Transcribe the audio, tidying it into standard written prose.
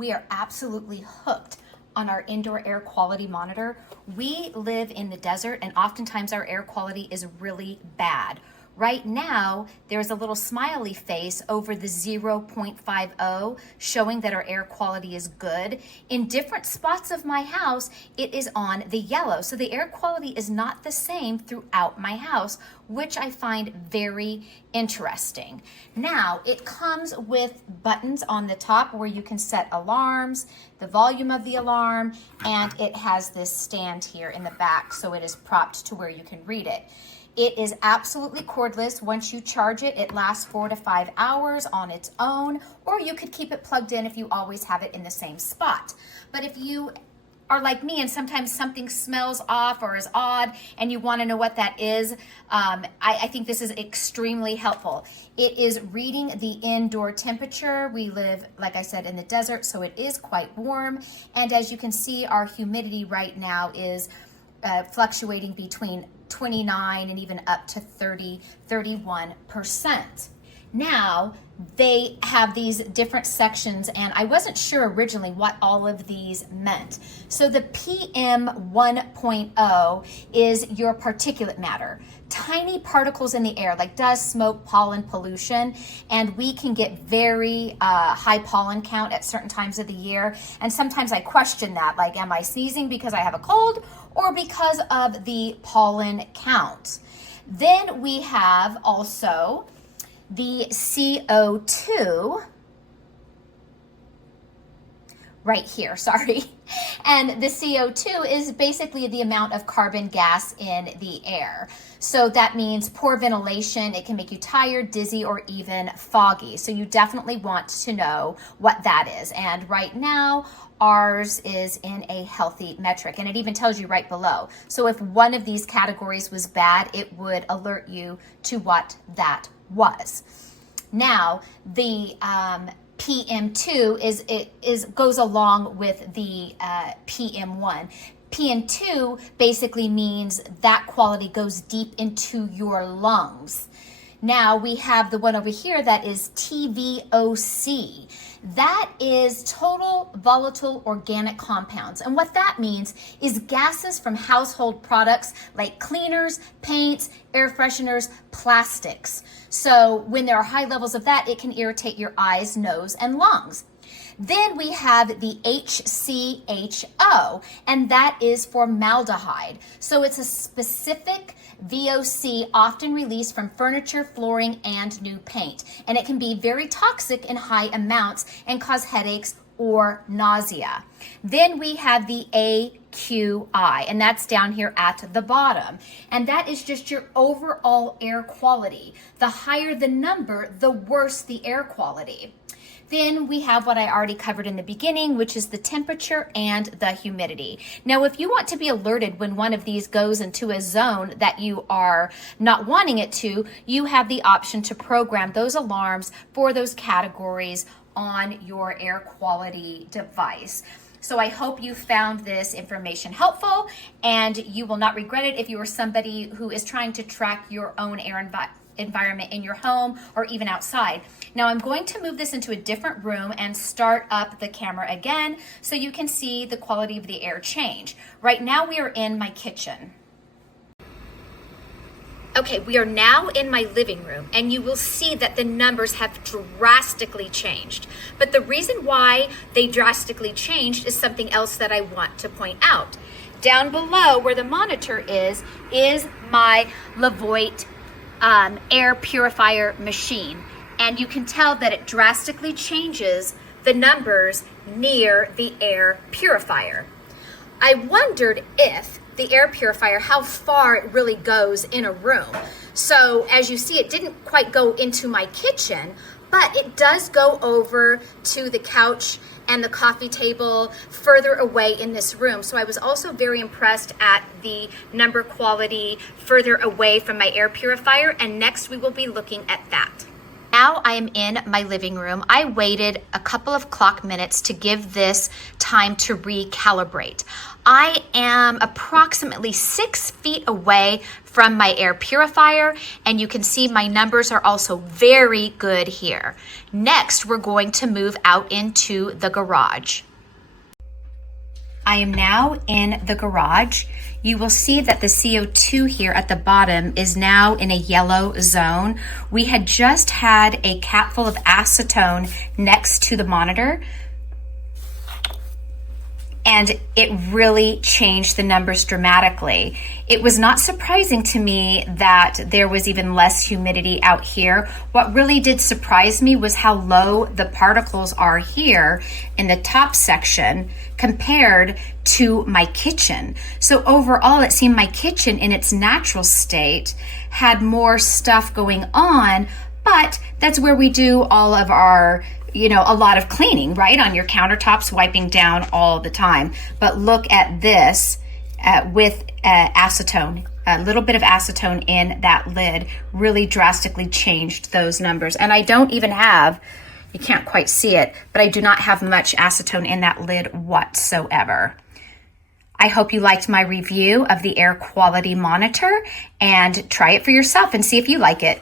we are absolutely hooked on our indoor air quality monitor. We live in the desert and oftentimes our air quality is really bad. Right now, there's a little smiley face over the 0.50 showing that our air quality is good. In different spots of my house, it is on the yellow. So the air quality is not the same throughout my house, which I find very interesting. Now, it comes with buttons on the top where you can set alarms, the volume of the alarm, and it has this stand here in the back so it is propped to where you can read it. It is absolutely cordless. Once you charge it, it lasts 4 to 5 hours on its own, or you could keep it plugged in if you always have it in the same spot. But if you are like me and sometimes something smells off or is odd and you want to know what that is, I think this is extremely helpful. It is reading the indoor temperature. We live, like I said, in the desert, so it is quite warm. And as you can see, our humidity right now is fluctuating between 29 and even up to 31%. Now, they have these different sections, and I wasn't sure originally what all of these meant. So the PM 1.0 is your particulate matter, tiny particles in the air like dust, smoke, pollen, pollution, and we can get very high pollen count at certain times of the year. And sometimes I question that, like, am I sneezing because I have a cold or because of the pollen count? Then we have also the CO2 right here, sorry. And the CO2 is basically the amount of carbon gas in the air. So that means poor ventilation, it can make you tired, dizzy, or even foggy. So you definitely want to know what that is. And right now, ours is in a healthy metric, and it even tells you right below. So if one of these categories was bad, it would alert you to what that was. Now, the PM2 goes along with the PM1. PM2 basically means that quality goes deep into your lungs. Now we have the one over here that is TVOC. That is total volatile organic compounds. And what that means is gases from household products like cleaners, paints, air fresheners, plastics. So when there are high levels of that, it can irritate your eyes, nose, and lungs. Then we have the HCHO, and that is formaldehyde. So it's a specific VOC often released from furniture, flooring, and new paint. And it can be very toxic in high amounts and cause headaches or nausea. Then we have the AQI, and that's down here at the bottom. And that is just your overall air quality. The higher the number, the worse the air quality. Then we have what I already covered in the beginning, which is the temperature and the humidity. Now, if you want to be alerted when one of these goes into a zone that you are not wanting it to, you have the option to program those alarms for those categories on your air quality device. So I hope you found this information helpful, and you will not regret it if you are somebody who is trying to track your own air environment in your home or even outside. Now I'm going to move this into a different room and start up the camera again so you can see the quality of the air change. Right now we are in my kitchen. Okay, we are now in my living room, and you will see that the numbers have drastically changed. But the reason why they drastically changed is something else that I want to point out. Down below where the monitor is my Levoit air purifier machine. And you can tell that it drastically changes the numbers near the air purifier. I wondered if the air purifier, how far it really goes in a room. So as you see, it didn't quite go into my kitchen, but it does go over to the couch and the coffee table further away in this room. So I was also very impressed at the number quality further away from my air purifier, and next we will be looking at that. now I am in my living room. I waited a couple of clock minutes to give this time to recalibrate. I am approximately 6 feet away from my air purifier, and you can see my numbers are also very good here. Next, we're going to move out into the garage. I am now in the garage. You will see that the CO2 here at the bottom is now in a yellow zone. We had just had a capful of acetone next to the monitor, and it really changed the numbers dramatically. It was not surprising to me that there was even less humidity out here. What really did surprise me was how low the particles are here in the top section compared to my kitchen. So overall, it seemed my kitchen in its natural state had more stuff going on, but that's where we do all of our a lot of cleaning, right? On your countertops, wiping down all the time. But look at this with acetone. A little bit of acetone in that lid really drastically changed those numbers. And I don't even have, you can't quite see it, but I do not have much acetone in that lid whatsoever. I hope you liked my review of the air quality monitor, and try it for yourself and see if you like it.